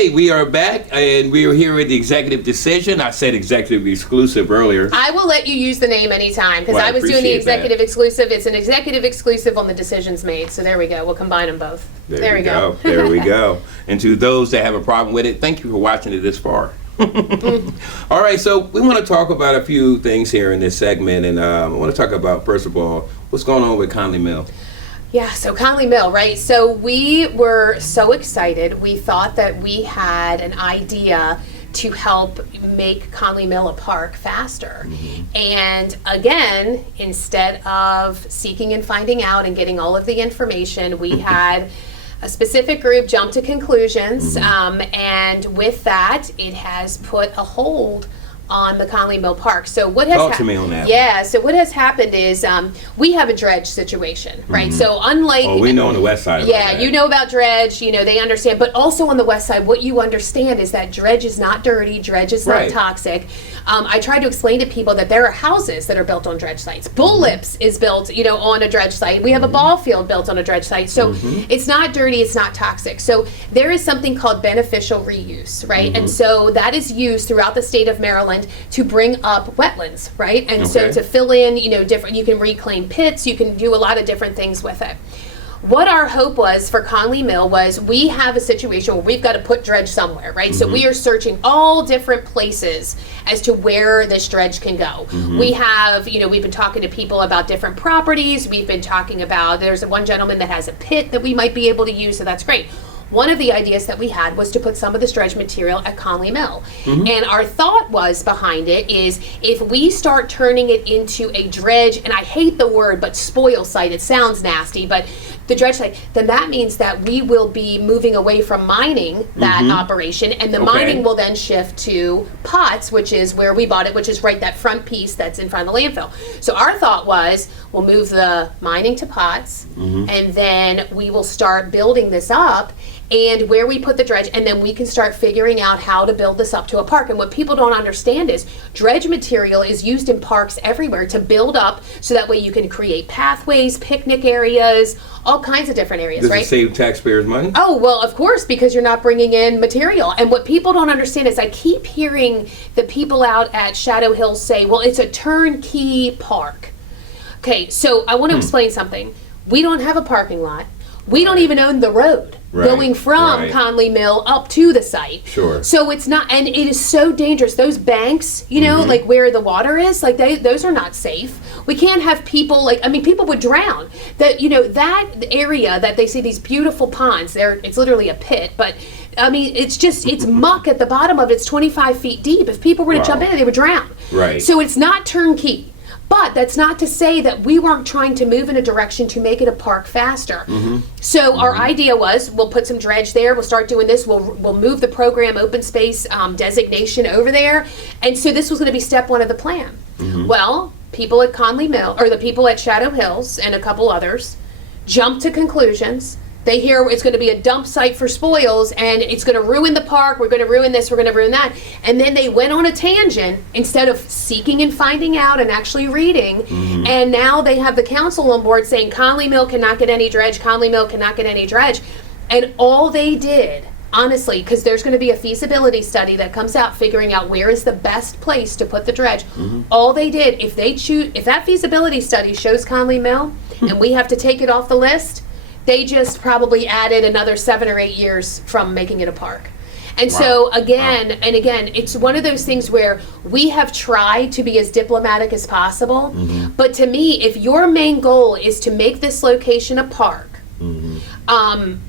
Okay, we are back, and we are here with the executive decision. I said executive exclusive earlier. I will let you use the name anytime, because Well, I I was doing the appreciate executive that. exclusive. It's an executive exclusive on the decisions made. So there we go. We'll combine them both. There we go. There we go. And to those that have a problem with it, thank you for watching it this far. All right, so we want to talk about a few things here in this segment, and I want to talk about, first of all, what's going on with Conley Mill. Yeah, so Conley Mill, right? So we were so excited. We thought that we had an idea to help make Conley Mill a park faster. And again, instead of seeking and finding out and getting all of the information, we had a specific group jump to conclusions. And with that, it has put a hold on the Conley Mill Park. So what has Talk to me on that. Yeah, so what has happened is we have a dredge situation, right? So unlike We know on the west side. yeah, you know about dredge, you know, they understand. But also on the west side, what you understand is that dredge is not dirty, dredge is not Right. toxic. I try to explain to people that there are houses that are built on dredge sites. Bull Lips is built, you know, on a dredge site. We have a ball field built on a dredge site. So it's not dirty, it's not toxic. So there is something called beneficial reuse, right? And so that is used throughout the state of Maryland to bring up wetlands, right? And so Okay. to fill in, you know, different, you can reclaim pits, you can do a lot of different things with it. What our hope was for Conley Mill was we have a situation where we've got to put dredge somewhere, right? So we are searching all different places as to where this dredge can go. We have, you know, we've been talking to people about different properties. We've been talking about, there's one gentleman that has a pit that we might be able to use, so that's great. One of the ideas that we had was to put some of this dredge material at Conley Mill. And our thought was behind it is if we start turning it into a dredge, and I hate the word, but spoil site, it sounds nasty, but the dredge site, then that means that we will be moving away from mining that operation, and the Okay. mining will then shift to Potts, which is where we bought it, which is right that front piece that's in front of the landfill. So our thought was we'll move the mining to Potts, and then we will start building this up, and where we put the dredge, and then we can start figuring out how to build this up to a park. And what people don't understand is dredge material is used in parks everywhere to build up, so that way you can create pathways, picnic areas, all kinds of different areas, Does right? it save taxpayers money? Oh, well, of course, because you're not bringing in material. And what people don't understand is I keep hearing the people out at Shadow Hills say, well, it's a turnkey park. Okay, so I want to explain something. We don't have a parking lot. We don't even own the road going from Conley Mill up to the site. Sure. So it's not, and it is so dangerous. Those banks, you know, like where the water is, like those are not safe. We can't have people like, I mean, people would drown. That, you know, that area that they see these beautiful ponds, it's literally a pit, but I mean, it's just, it's muck at the bottom of it. It's 25 feet deep. If people were to jump in, they would drown. Right. So it's not turnkey. But that's not to say that we weren't trying to move in a direction to make it a park faster. So our idea was we'll put some dredge there. We'll start doing this. We'll move the program open space designation over there. And so this was going to be step one of the plan. Well, people at Conley Mill, or the people at Shadow Hills and a couple others, jumped to conclusions. They hear it's going to be a dump site for spoils and it's going to ruin the park, we're going to ruin this, we're going to ruin that. And then they went on a tangent instead of seeking and finding out and actually reading. And now they have the council on board saying Conley Mill cannot get any dredge, Conley Mill cannot get any dredge. And all they did, honestly, because there's going to be a feasibility study that comes out figuring out where is the best place to put the dredge. All they did, if that feasibility study shows Conley Mill and we have to take it off the list, they just probably added another 7 or 8 years from making it a park. And so again, and again, it's one of those things where we have tried to be as diplomatic as possible. But to me, if your main goal is to make this location a park,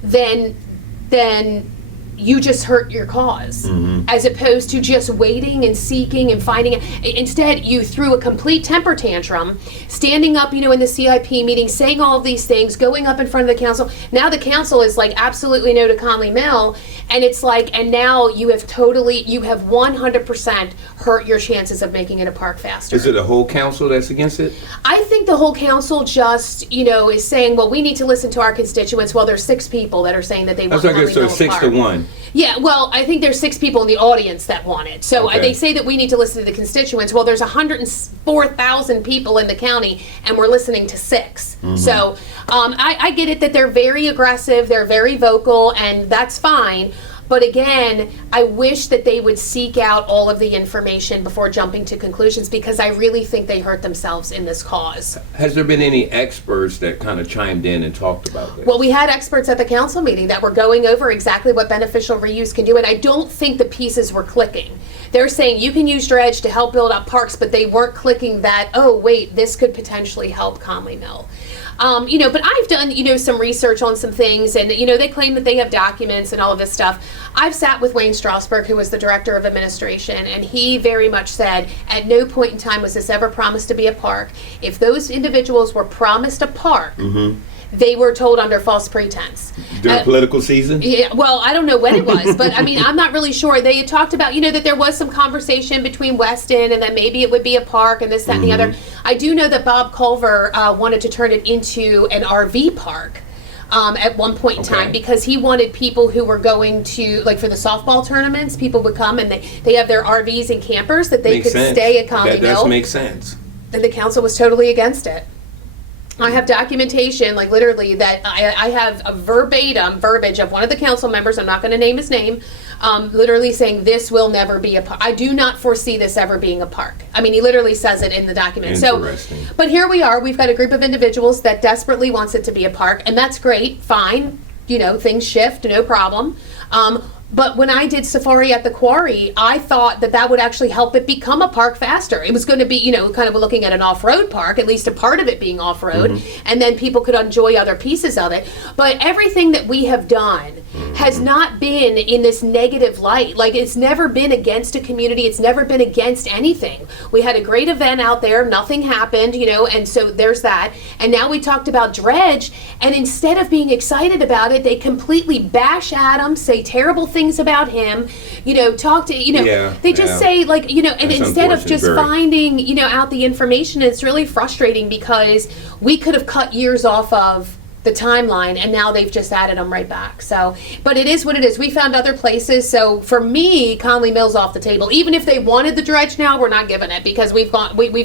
then you just hurt your cause, as opposed to just waiting and seeking and finding it. Instead, you threw a complete temper tantrum, standing up, you know, in the CIP meeting, saying all of these things, going up in front of the council. Now the council is like, absolutely no to Conley Mill, and it's like, and now you have 100% hurt your chances of making it a park faster. Is it a whole council that's against it? I think the whole council just, you know, is saying, well, we need to listen to our constituents. Well, there's 6 people that are saying that they want That's Conley so Mill 6 apart. to 1. Yeah, well, I think there's 6 people in the audience that want it. So Okay. they say that we need to listen to the constituents. Well, there's 104,000 people in the county, and we're listening to 6. So I get it that they're very aggressive, they're very vocal, and that's fine. But again, I wish that they would seek out all of the information before jumping to conclusions, because I really think they hurt themselves in this cause. Has there been any experts that kind of chimed in and talked about this? Well, we had experts at the council meeting that were going over exactly what beneficial reuse can do, and I don't think the pieces were clicking. They're saying you can use dredge to help build up parks, but they weren't clicking that, oh, wait, this could potentially help Conley Mill. But I've done, some research on some things, and, they claim that they have documents and all of this stuff. I've sat with Wayne Strasberg, who was the director of administration, and he very much said, at no point in time was this ever promised to be a park. If those individuals were promised a park, they were told under false pretense. During political season? Yeah, well, I don't know when it was, but I mean, I'm not really sure. They had talked about, that there was some conversation between Weston and that maybe it would be a park and this, that, and the other. I do know that Bob Culver wanted to turn it into an RV park. At one point in time, because he wanted people who were going to, like for the softball tournaments, people would come and they have their RVs and campers that they could stay at Conley Mill. That does make sense. And the council was totally against it. I have documentation, like literally, that I have a verbiage of one of the council members, I'm not going to name his name, literally saying this will never be a park. I do not foresee this ever being a park. I mean, he literally says it in the document. Interesting. But here we are, we've got a group of individuals that desperately wants it to be a park, and that's great, fine, things shift, no problem. But when I did safari at the quarry, I thought that would actually help it become a park faster. It was going to be, kind of looking at an off-road park, at least a part of it being off-road, and then people could enjoy other pieces of it. But everything that we have done has not been in this negative light. Like, it's never been against a community. It's never been against anything. We had a great event out there. Nothing happened, and so there's that. And now we talked about dredge, and instead of being excited about it, they completely bash Adam, say terrible things about him, talk to, they just say, like, and That's instead of just very. finding, out the information, it's really frustrating because we could have cut years off of the timeline, and now they've just added them right back. So, but it is what it is. We found other places. So for me, Conley Mill's off the table. Even if they wanted the dredge now, we're not giving it because we've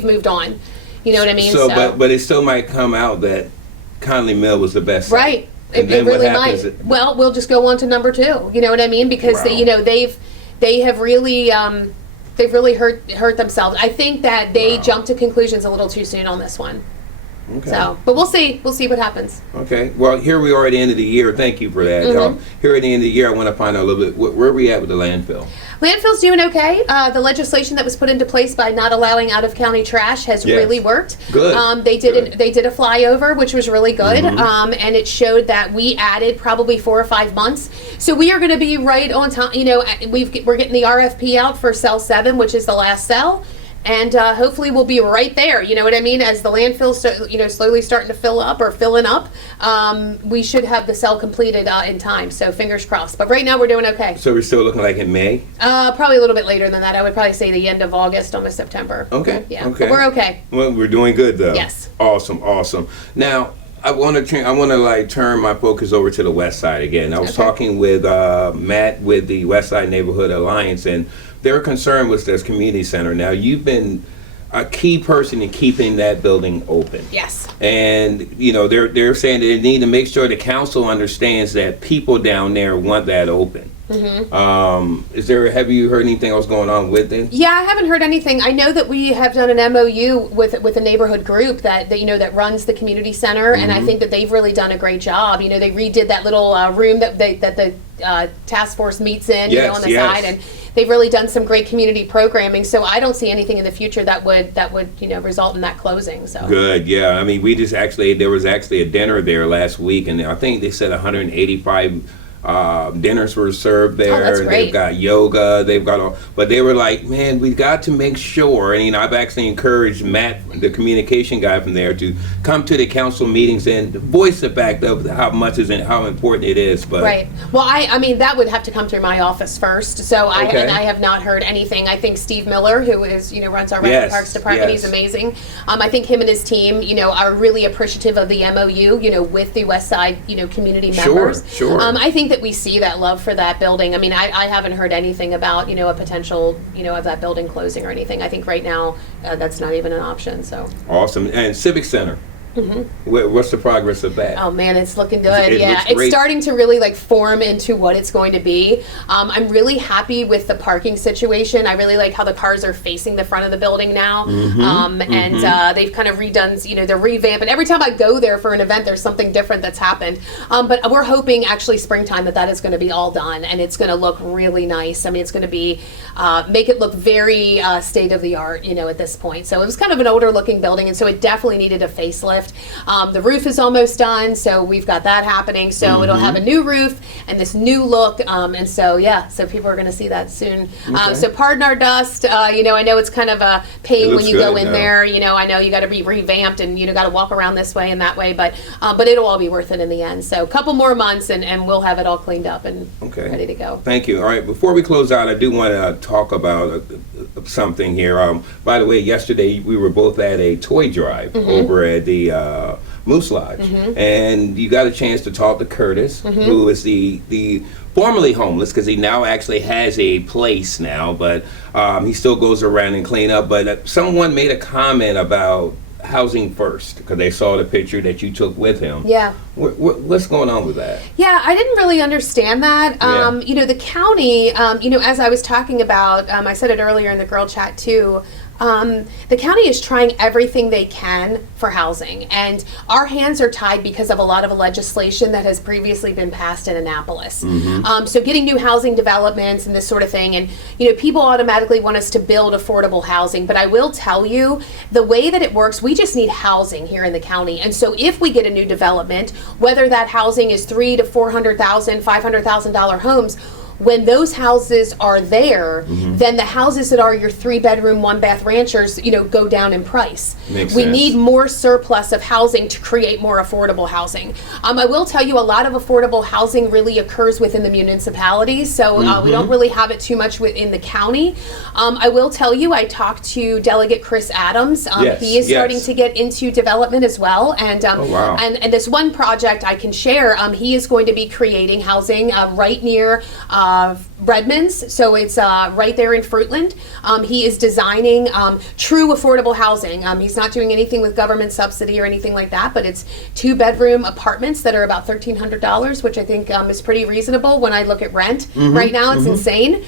moved on. You know what I mean? So, but it still might come out that Conley Mill was the best site. Right. And It then really what happens? might. Well, we'll just go on to number 2. You know what I mean? Because Wow. they have really they've really hurt themselves. I think that they jumped to conclusions a little too soon on this one. Okay. So, but we'll see. We'll see what happens. Okay. Well, here we are at the end of the year. Thank you for that. Here at the end of the year, I want to find out a little bit where are we at with the landfill. Landfill's doing okay. The legislation that was put into place by not allowing out-of-county trash has Yes. really worked. Good. They did Good. They did a flyover, which was really good, and it showed that we added probably 4 or 5 months. So we are going to be right on time. We're getting the RFP out for cell 7, which is the last cell. And hopefully we'll be right there, you know what I mean? As the landfill's slowly starting to fill up or filling up, we should have the cell completed in time. So fingers crossed. But right now we're doing okay. So we're still looking like in May? Probably a little bit later than that. I would probably say the end of August, almost September. Okay. Yeah. Okay. But we're okay. Well, we're doing good though. Yes. Awesome. Now, I want to turn my focus over to the West Side again. I was Okay. talking with Matt with the West Side Neighborhood Alliance, and their concern was this community center. Now, you've been a key person in keeping that building open. Yes. And they're saying that they need to make sure the council understands that people down there want that open. Have you heard anything else going on with it? Yeah, I haven't heard anything. I know that we have done an MOU with a neighborhood group that runs the community center, and I think that they've really done a great job. They redid that little room that the task force meets in, Yes, on the yes. side, and they've really done some great community programming. So I don't see anything in the future that would result in that closing. So Good, yeah. I mean, there was actually a dinner there last week, and I think they said 185 dinners were served there. Oh, that's great. They've got yoga. They've got all, but they were like, man, we got to make sure. And I've actually encouraged Matt, the communication guy from there, to come to the council meetings and voice the fact of how much is and how important it is. But right. Well, I mean that would have to come through my office first. So Okay. I have not heard anything. I think Steve Miller, who is runs our Rec and Yes, Parks department, yes. he's amazing. I think him and his team, are really appreciative of the MOU, with the West Side, community members. Sure. I think that we see that love for that building. I mean, I haven't heard anything about a potential of that building closing or anything. I think right now that's not even an option. So Awesome. And Civic Center. What's the progress of that? Oh man, it's looking good. It Yeah, looks it's great. starting to really like form into what it's going to be. I'm really happy with the parking situation. I really like how the cars are facing the front of the building now, and they've kind of redone. They're revamping. Every time I go there for an event, there's something different that's happened. But we're hoping actually springtime that is going to be all done, and it's going to look really nice. I mean, it's going to be make it look very state of the art. At this point, so it was kind of an older looking building, and so it definitely needed a facelift. The roof is almost done, so we've got that happening. So it'll have a new roof and this new look, and so people are going to see that soon. So pardon our dust. I know it's kind of a pain when you go in there. I know you got to be revamped and got to walk around this way and that way, but it'll all be worth it in the end. So a couple more months and we'll have it all cleaned up and ready to go. Thank you. All right, before we close out, I do want to talk about something here. By the way, yesterday we were both at a toy drive over at the Moose Lodge, and you got a chance to talk to Curtis, who is the formerly homeless, because he now actually has a place now, but he still goes around and clean up. But someone made a comment about housing first, because they saw the picture that you took with him. Yeah. What's going on with that? Yeah, I didn't really understand that. The county, as I was talking about, I said it earlier in the girl chat too, the county is trying everything they can for housing, and our hands are tied because of a lot of legislation that has previously been passed in Annapolis. So getting new housing developments and this sort of thing, and people automatically want us to build affordable housing, but I will tell you, the way that it works, we just need housing here in the county. And so if we get a new development, whether that housing is $300,000 to $400,000, $500,000 homes, when those houses are there, then the houses that are your 3-bedroom, 1-bath ranchers, go down in price. Makes we sense. need more surplus of housing to create more affordable housing. I will tell you, a lot of affordable housing really occurs within the municipalities, so we don't really have it too much within the county. I will tell you, I talked to Delegate Chris Adams. He is starting to get into development as well, and and this one project I can share, he is going to be creating housing right near Redmond's, so it's right there in Fruitland. He is designing true affordable housing. He's not doing anything with government subsidy or anything like that, but it's 2-bedroom apartments that are about $1,300, which I think is pretty reasonable when I look at rent. Right now it's insane.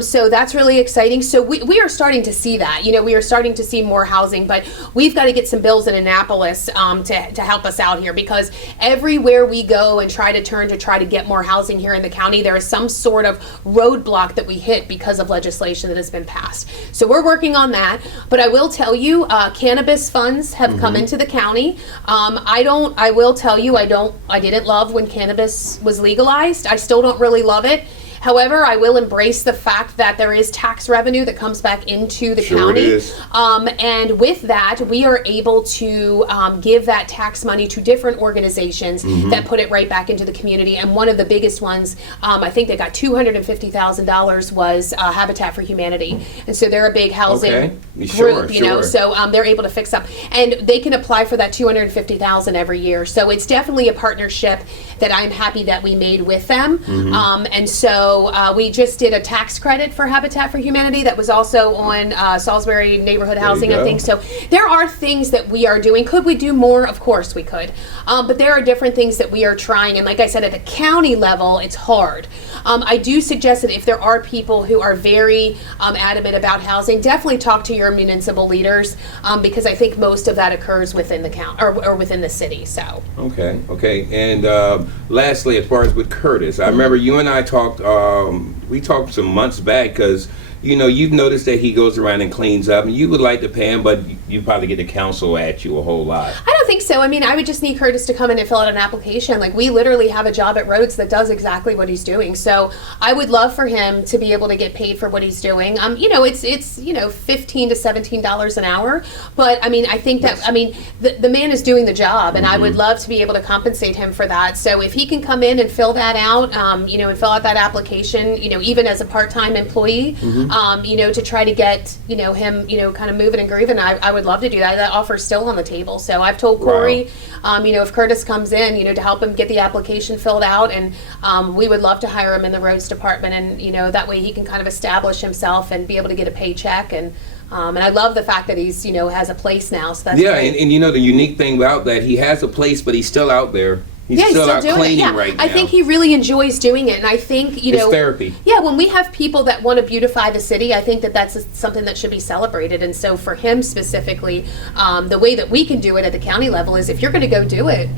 So that's really exciting. So we are starting to see that. We are starting to see more housing, but we've got to get some bills in Annapolis to help us out here, because everywhere we go and try to get more housing here in the county, there is some sort of roadblock that we hit because of legislation that has been passed. So we're working on that. But I will tell you, cannabis funds have come into the county. I will tell you, I didn't love when cannabis was legalized. I still don't really love it. However, I will embrace the fact that there is tax revenue that comes back into the county. It is. And with that, we are able to give that tax money to different organizations that put it right back into the community. And one of the biggest ones, I think they got $250,000, was Habitat for Humanity. And so they're a big housing group, so they're able to fix up. And they can apply for that $250,000 every year. So it's definitely a partnership that I'm happy that we made with them. And so we just did a tax credit for Habitat for Humanity that was also on Salisbury Neighborhood Housing, I think. So there are things that we are doing. Could we do more? Of course we could. But there are different things that we are trying. And like I said, at the county level, it's hard. I do suggest that if there are people who are very adamant about housing, definitely talk to your municipal leaders, because I think most of that occurs within the county or within the city. So okay. And lastly, as far as with Curtis, I remember you and I talked. We talked some months back, because you've noticed that he goes around and cleans up, and you would like to pay him, but you probably get the council at you a whole lot. I don't think so. I mean, I would just need Curtis to come in and fill out an application. Like, we literally have a job at Rhodes that does exactly what he's doing. So I would love for him to be able to get paid for what he's doing. It's $15 to $17 an hour. But I mean, I think that the man is doing the job, and I would love to be able to compensate him for that. So if he can come in and fill that out, and fill out that application, even as a part-time employee, to try to get, him, kind of moving and grooving. I would love to do that. That offer's still on the table. So I've told Corey, if Curtis comes in, to help him get the application filled out, and we would love to hire him in the roads department, and that way he can kind of establish himself and be able to get a paycheck, and I love the fact that he's has a place now. So that's great. and the unique thing about that, he has a place, but he's still out there. He's still out doing cleaning it. Yeah. right now. I think he really enjoys doing it, and I think It's therapy. Yeah, when we have people that want to beautify the city, I think that that's something that should be celebrated. And so for him specifically, the way that we can do it at the county level is if you're going to go do it,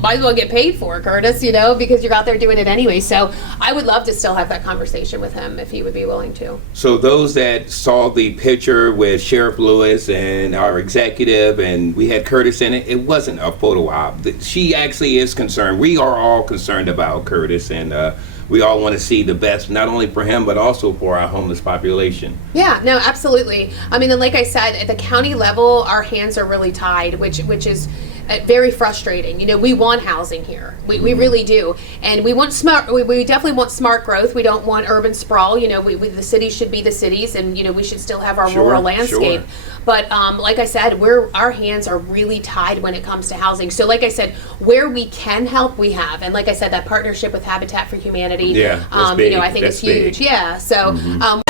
might as well get paid for it, Curtis, because you're out there doing it anyway. So I would love to still have that conversation with him if he would be willing to. So those that saw the picture with Sheriff Lewis and our executive, and we had Curtis in it, it wasn't a photo op. She actually is concerned. We are all concerned about Curtis, and we all want to see the best, not only for him, but also for our homeless population. Yeah, no, absolutely. I mean, and like I said, at the county level, our hands are really tied, which is very frustrating. We want housing here. We really do. And we want we definitely want smart growth. We don't want urban sprawl. The cities should be the cities, and, we should still have our rural landscape. Sure. But like I said, our hands are really tied when it comes to housing. So like I said, where we can help, we have. And like I said, that partnership with Habitat for Humanity, Yeah, that's big. I think That's is huge. big. Yeah. So